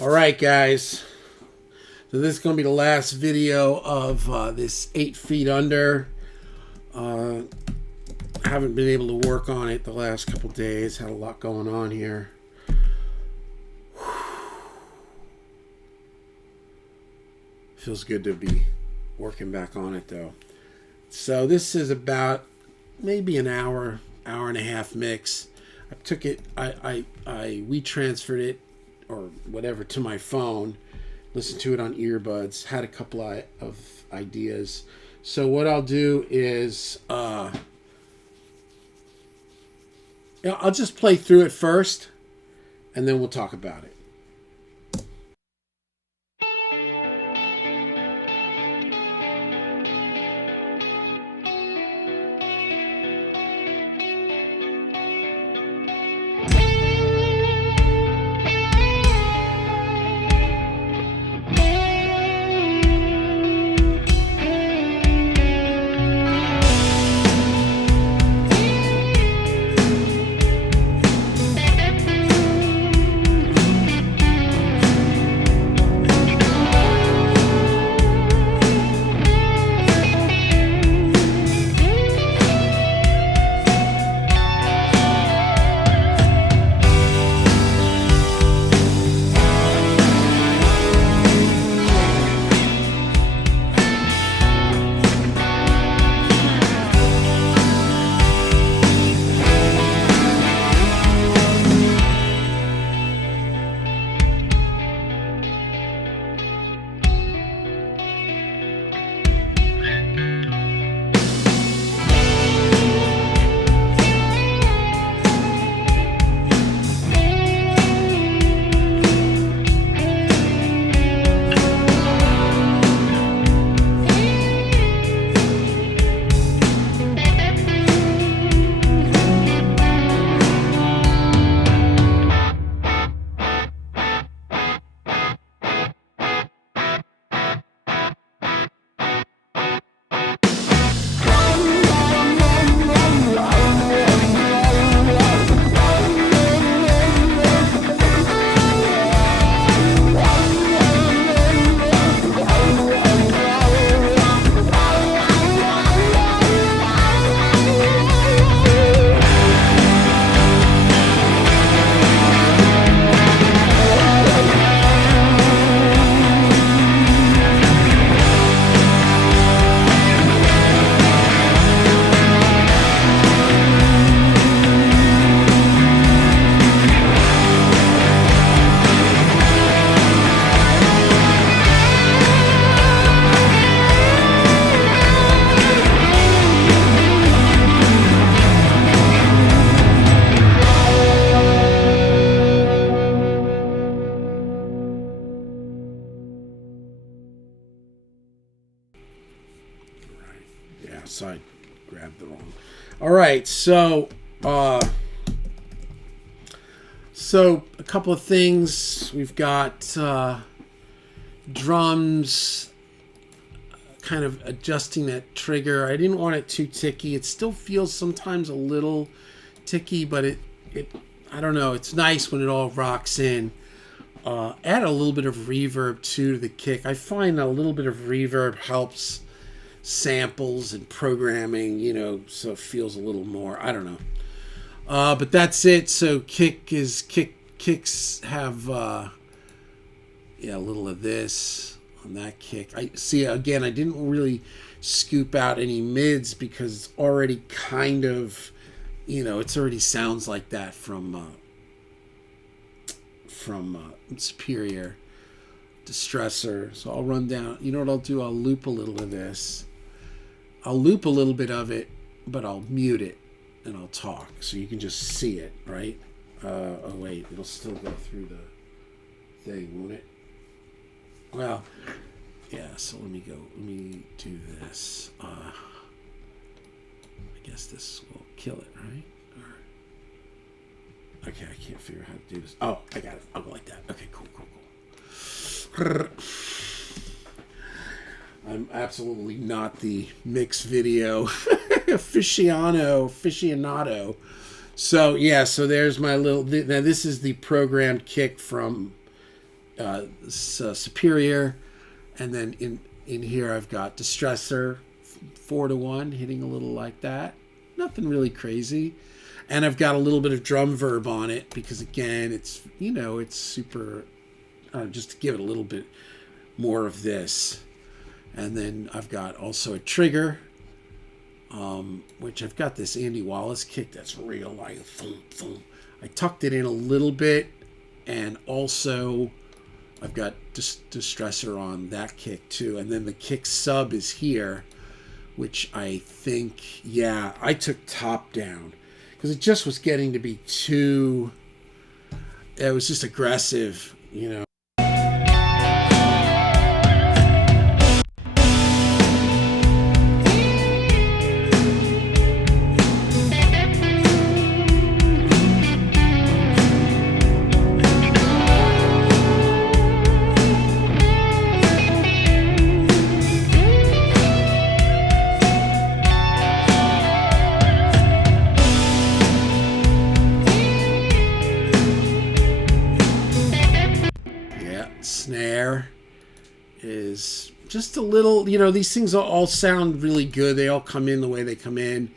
All right, guys. So this is going to be the last video of this 8 Feet Under. I haven't been able to work on it the last couple days. Had a lot going on here. Feels good to be working back on it, though. So this is about maybe an hour and a half mix. I took it, we transferred it or whatever to my phone, listened to it on earbuds, had a couple of ideas. So what I'll do is I'll just play through it first, and then we'll talk about it. So I grabbed the wrong. All right, so a couple of things. We've got drums, kind of adjusting that trigger. I didn't want it too ticky. It still feels sometimes a little ticky, but it I don't know. It's nice when it all rocks in. Add a little bit of reverb too to the kick. I find a little bit of reverb helps samples and programming, so it feels a little more, I don't know. But that's it. So kicks have a little of this on that kick. I see, again, I didn't really scoop out any mids because it's already kind of, it's already sounds like that from Superior Distressor. So I'll run down, you know what I'll do? I'll loop a little of this. I'll loop a little bit of it, but I'll mute it and I'll talk so you can just see it, right? Oh wait, it'll still go through the thing, won't it? Well, yeah, so let me do this. I guess this will kill it, right? Okay, I can't figure out how to do this. Oh, I got it. I'll go like that. Okay, cool. I'm absolutely not the mix video aficionado. So yeah, so there's my little. Now this is the programmed kick from superior, and then in here I've got distressor 4-to-1, hitting a little like that. Nothing really crazy. And I've got a little bit of drum verb on it because, again, it's, it's super, just to give it a little bit more of this. And then I've got also a trigger, which I've got this Andy Wallace kick that's real, like, thump, thump. I tucked it in a little bit, and also I've got distressor on that kick too. And then the kick sub is here, which I think, I took top down. Because it just was getting to be too... It was just aggressive, Snare is just a little, these things all sound really good. They all come in the way they come in.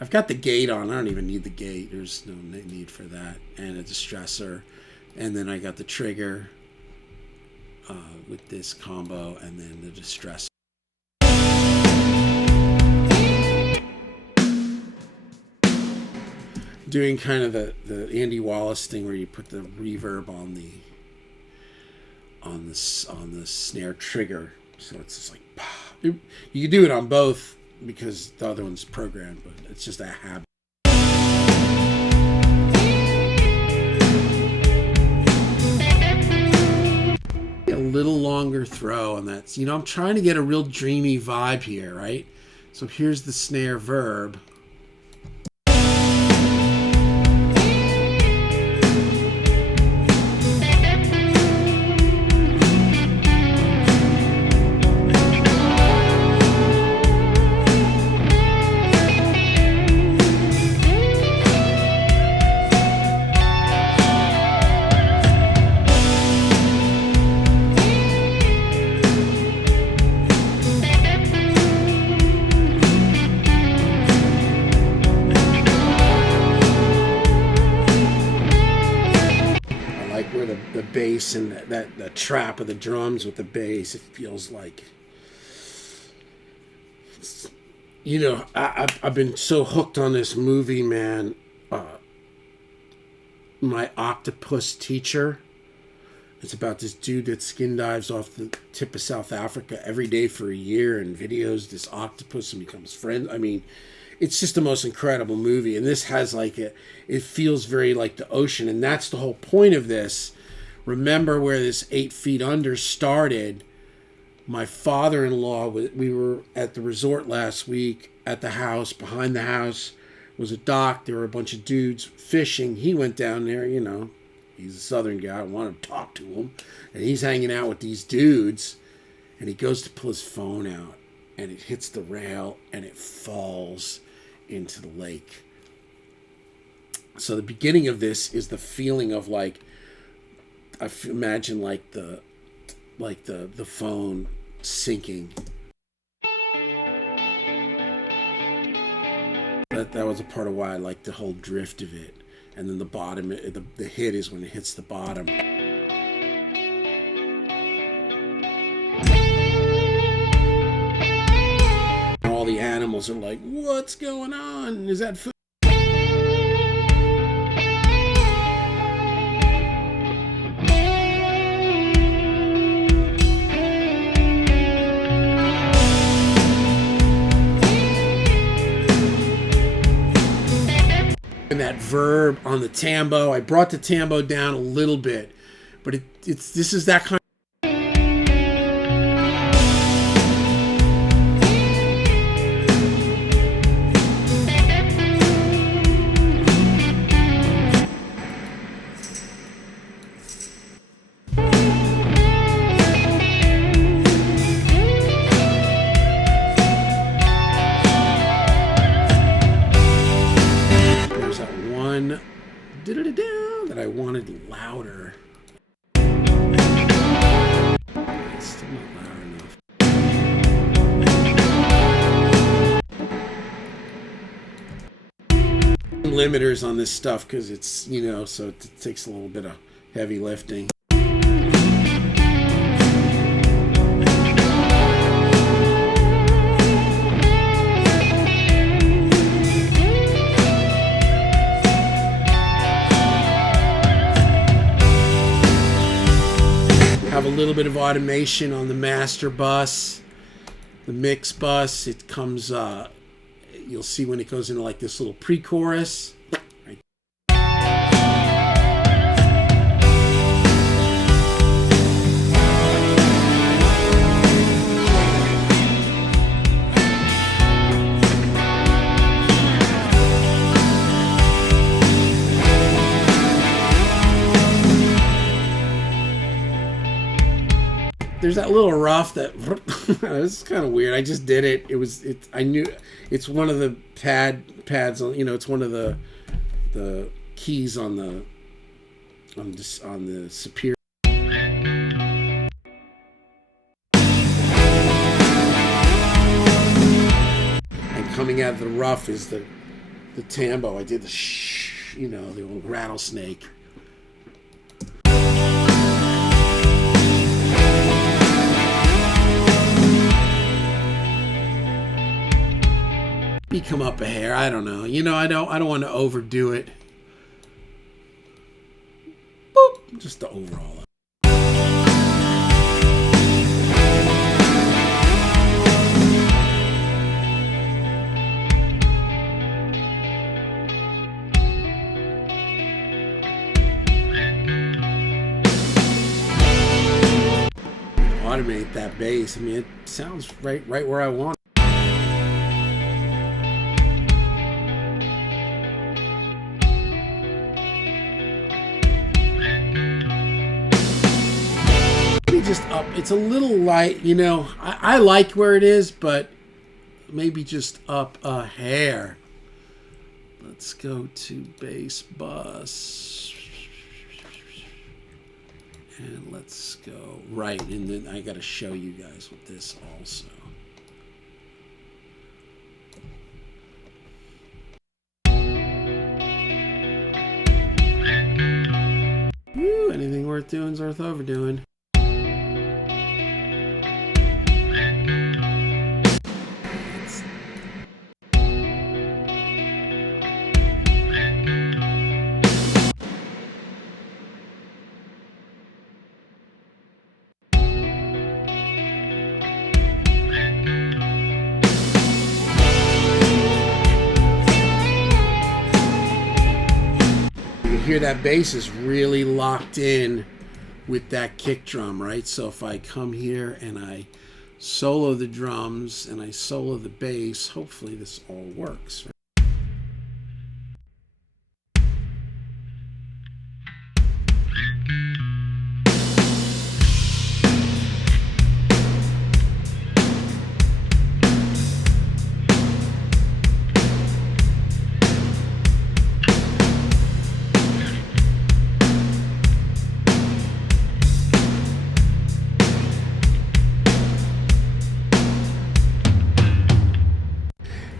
I've got the gate on. I don't even need the gate. There's no need for that. And a distressor. And then I got the trigger with this combo, and then the distressor. Doing kind of the Andy Wallace thing where you put the reverb on the snare trigger, so it's just like you can do it on both because the other one's programmed, but it's just a habit. A little longer throw, and that's, I'm trying to get a real dreamy vibe here, right? So here's the snare verb. The bass and that trap of the drums with the bass, it feels like, I've been so hooked on this movie, man. My Octopus Teacher. It's about this dude that skin dives off the tip of South Africa every day for a year and videos this octopus and becomes friends. I mean, it's just the most incredible movie. And this has it feels very like the ocean. And that's the whole point of this. Remember where this 8 Feet Under started. My father-in-law, we were at the resort last week at the house. Behind the house was a dock. There were a bunch of dudes fishing. He went down there, he's a southern guy. I wanted to talk to him. And he's hanging out with these dudes. And he goes to pull his phone out. And it hits the rail and it falls into the lake. So the beginning of this is the feeling of I imagine the phone sinking. That was a part of why I like the whole drift of it. And then the bottom, the hit is when it hits the bottom. All the animals are like, what's going on? Is that food? And that verb on the tambo, I brought the tambo down a little bit, but this is that kind of that I wanted louder. limiters on this stuff because it's, you know, so it takes a little bit of heavy lifting. Have a little bit of automation on the master bus, the mix bus. It comes, you'll see when it goes into like this little pre-chorus. Right. There's that little rough that this is kind of weird. I just did it. I knew it's one of the pads on, you know, it's one of the keys on the Superior. And coming out of the rough is the tambo. I did the you know, the old rattlesnake. Come up a hair. I don't know. You know, I don't want to overdo it. Boop. Just the overall. Automate that bass. I mean, it sounds right where I want. Just up, it's a little light, you know. I like where it is, but maybe just up a hair. Let's go to bass bus, and let's go right, and then I got to show you guys with this also. Woo, anything worth doing is worth overdoing. Hear that bass is really locked in with that kick drum, right? So if I come here and I solo the drums and I solo the bass, hopefully this all works, right?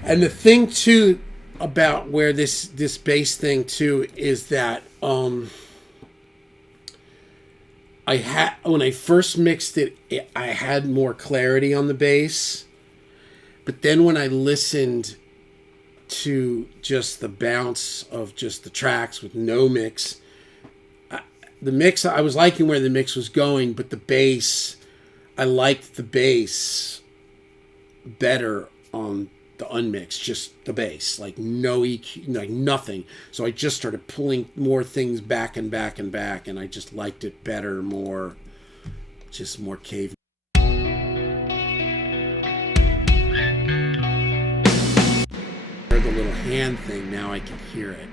And the thing too about where this bass thing too is that I had, when I first mixed it, I had more clarity on the bass, but then when I listened to just the bounce of just the tracks with no mix, the mix, I was liking where the mix was going, but the bass, I liked the bass better on the unmixed, just the bass, like no EQ, like nothing. So I just started pulling more things back and back and back, and I just liked it better, more, just more cave. The little hand thing, now I can hear it.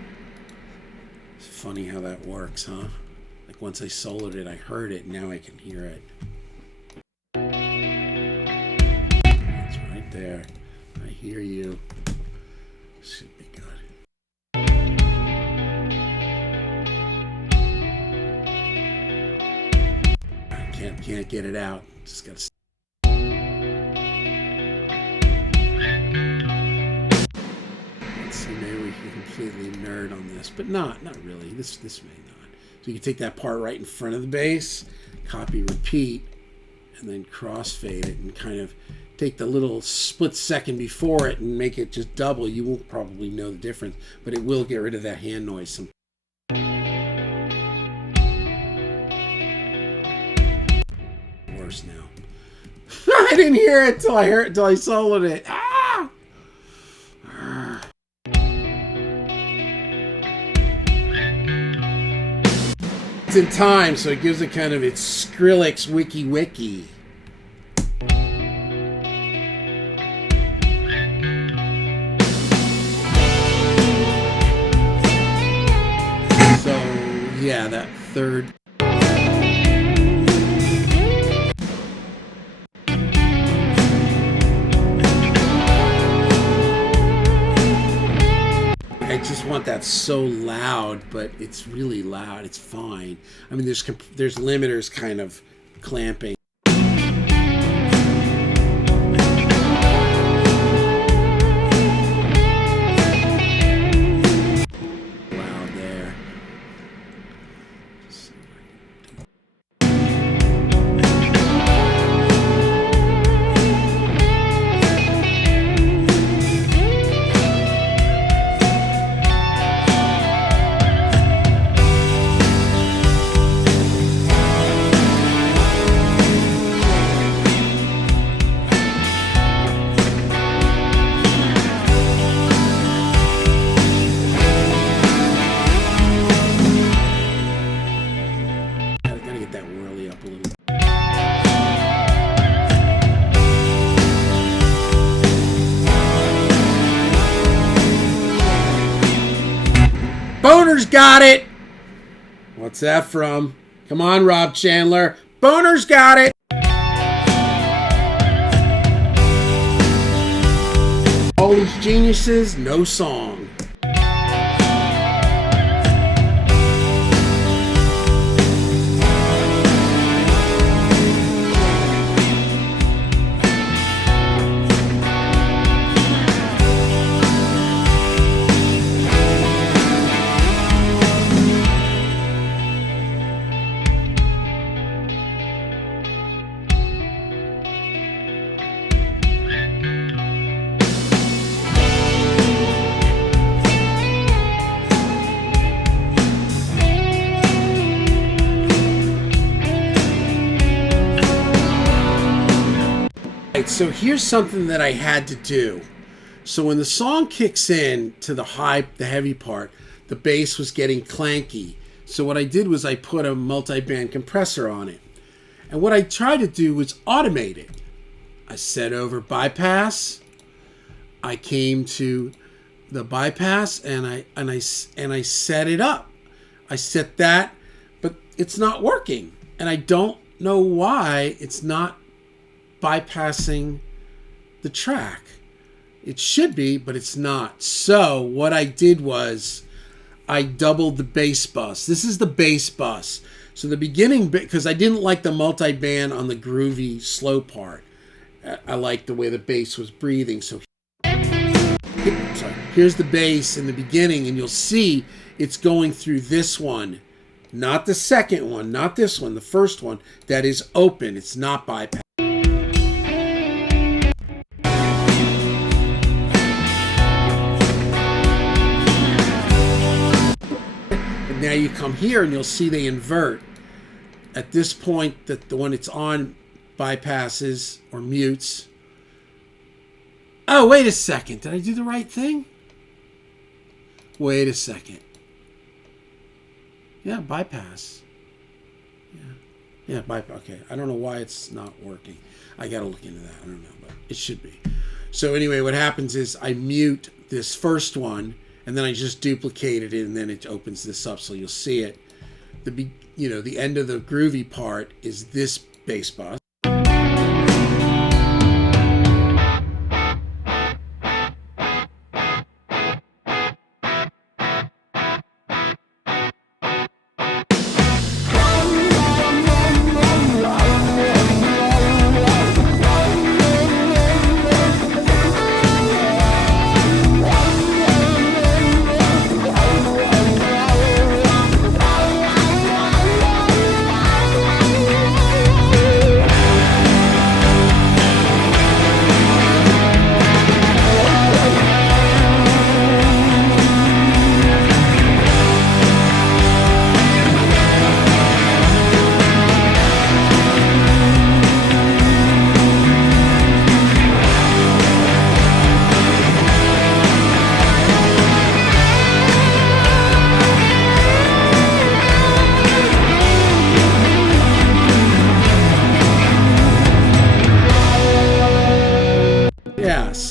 It's funny how that works, huh? Like once I soloed it, I heard it, now I can hear it. It's right there. I hear you. Should be good. I can't get it out. Just gotta. Let's see, maybe we a completely nerd on this, but not really. This may not. So you can take that part right in front of the bass, copy, repeat, and then crossfade it and kind of take the little split second before it and make it just double. You won't probably know the difference, but it will get rid of that hand noise. Worse now. I didn't hear it till I soloed it. Ah! It's in time, so it gives it kind of its Skrillex wiki. So yeah, that third. I just want that so loud, but it's really loud. It's fine. I mean, there's limiters kind of clamping. Loud there. Boner's got it! What's that from? Come on, Rob Chandler. Boner's got it! All these geniuses, no song. So here's something that I had to do. So when the song kicks in to the heavy part, the bass was getting clanky. So what I did was I put a multi-band compressor on it. And what I tried to do was automate it. I set over bypass. I came to the bypass and I set it up. I set that, but it's not working. And I don't know why it's not bypassing the track. It should be, but it's not. So what I did was I doubled the bass bus. This is the bass bus. So the beginning bit, because I didn't like the multi-band on the groovy slow part. I liked the way the bass was breathing. So here's the bass in the beginning, and you'll see it's going through this one. Not the second one, not this one, the first one that is open. It's not bypassed. Now you come here and you'll see they invert. At this point, that the one it's on bypasses or mutes. Oh, wait a second. Did I do the right thing? Wait a second. Yeah, bypass. Yeah, bypass. Okay, I don't know why it's not working. I got to look into that. I don't know, but it should be. So anyway, what happens is I mute this first one, and then I just duplicate it, and then it opens this up, so you'll see it. The end of the groovy part is this bass bus.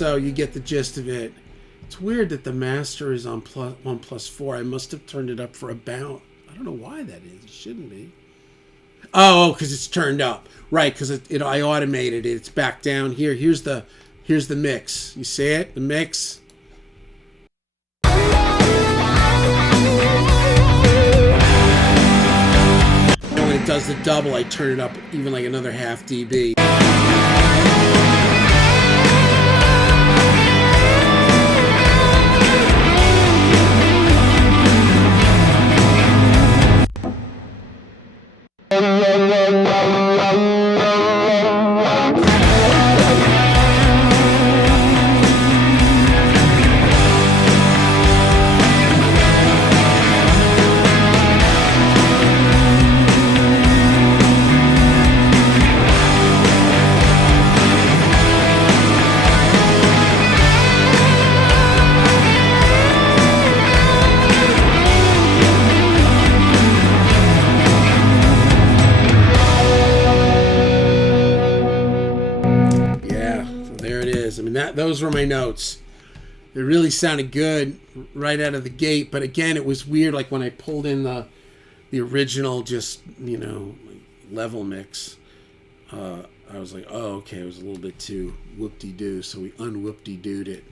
So you get the gist of it. It's weird that the master is on +1+4. I must have turned it up for about, I don't know why that is. It shouldn't be. Oh, because it's turned up. Right, because I automated it. It's back down here. Here's the mix. You see it? The mix. And when it does the double, I turn it up even like another half dB. Those were my notes. It really sounded good right out of the gate, but again, it was weird. Like when I pulled in the original, just level mix, I was like, oh, okay, it was a little bit too whoop-de-doo, so we unwhoop-de-dooed it.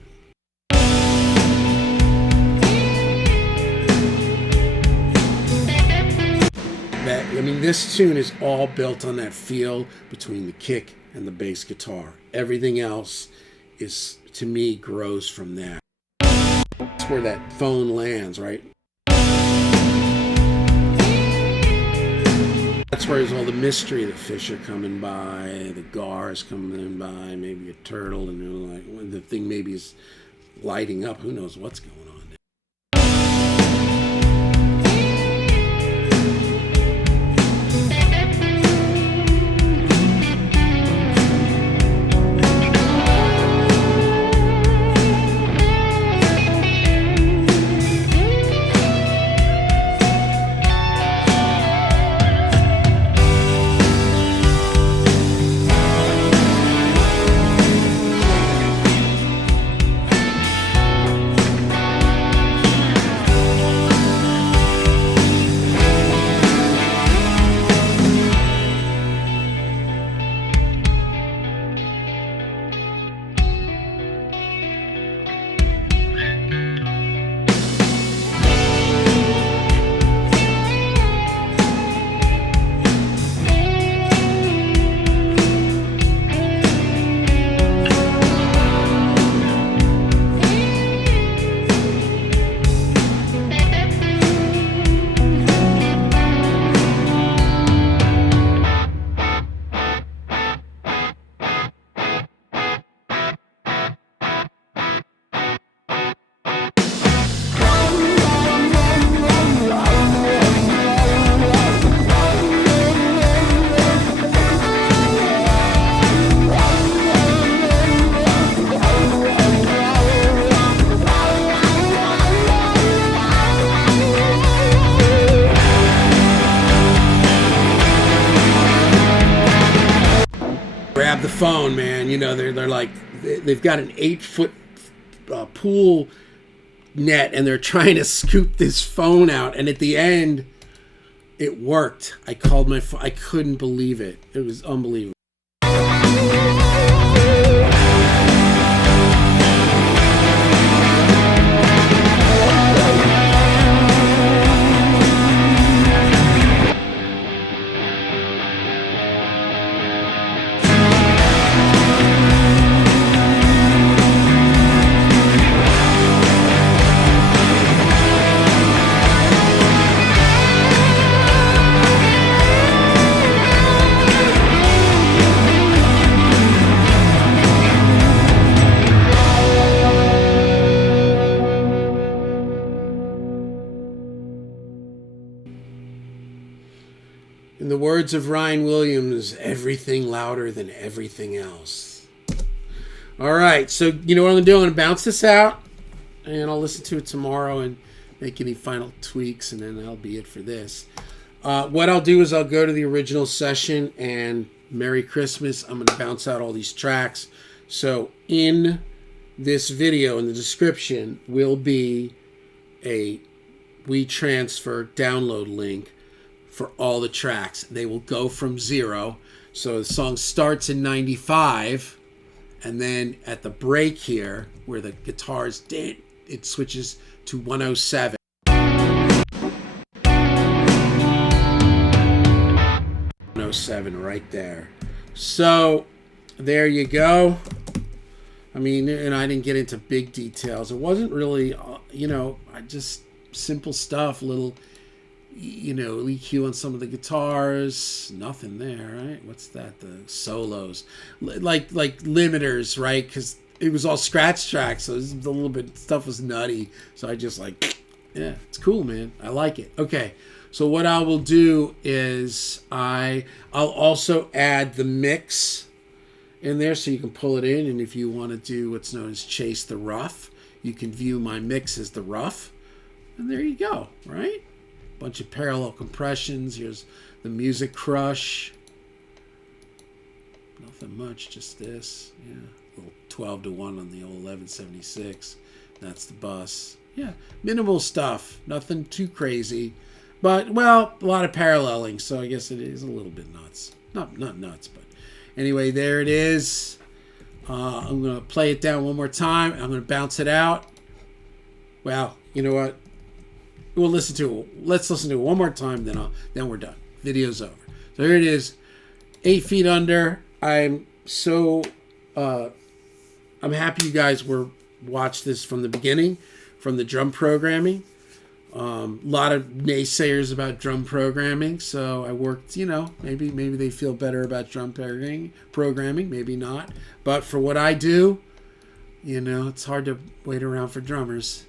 This tune is all built on that feel between the kick and the bass guitar. Everything else is, to me, grows from that. That's where that phone lands, right? That's where there's all the mystery. The fish are coming by, the gars coming by, maybe a turtle, and like the thing maybe is lighting up. Who knows what's going on? Grab the phone, man. They're like, they've got an 8-foot pool net, and they're trying to scoop this phone out. And at the end, it worked. I called my phone. I couldn't believe it. It was unbelievable. In the words of Ryan Williams, everything louder than everything else. All right, so you know what I'm going to do? I'm going to bounce this out, and I'll listen to it tomorrow and make any final tweaks, and then that'll be it for this. What I'll do is I'll go to the original session, and Merry Christmas. I'm going to bounce out all these tracks. So in this video in the description will be a WeTransfer download link for all the tracks. They will go from 0. So the song starts in 95, and then at the break here, where the guitars did, it switches to 107. 107 right there. So there you go. I mean, and I didn't get into big details. It wasn't really, I just simple stuff, little, EQ on some of the guitars, nothing there, right? What's that? The solos, like limiters, right? Because it was all scratch tracks, so this, a little bit stuff was nutty. So I just yeah, it's cool, man. I like it. Okay, so what I will do is I'll also add the mix in there so you can pull it in, and if you want to do what's known as chase the rough, you can view my mix as the rough, and there you go, right? Bunch of parallel compressions. Here's the Music Crush. Nothing much, just this. Yeah, a little 12 to 1 on the old 1176. That's the bus. Yeah, minimal stuff. Nothing too crazy. But, well, a lot of paralleling, so I guess it is a little bit nuts. Not nuts, but anyway, there it is. I'm going to play it down one more time. I'm going to bounce it out. Well, you know what? We'll listen to it. Let's listen to it one more time, then we're done. Video's over. So here it is. 8 Feet Under. I'm so I'm happy you guys watched this from the beginning, from the drum programming. A lot of naysayers about drum programming, so I worked, maybe they feel better about drum programming, maybe not. But for what I do, it's hard to wait around for drummers.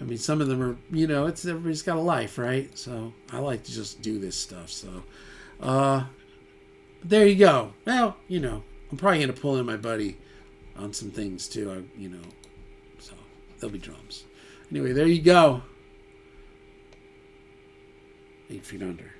I mean, some of them are, everybody's got a life, right? So I like to just do this stuff. So there you go. Well, I'm probably going to pull in my buddy on some things too, so there'll be drums. Anyway, there you go. 8 Feet Under.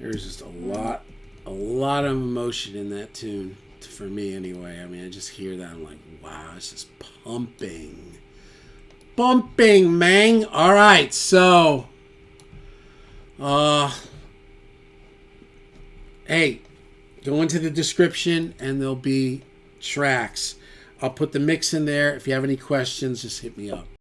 There's just a lot of emotion in that tune, for me anyway. I mean, I just hear that, I'm like, wow, it's just pumping. Bumping, man. All right, so, hey, go into the description and there'll be tracks. I'll put the mix in there. If you have any questions, just hit me up.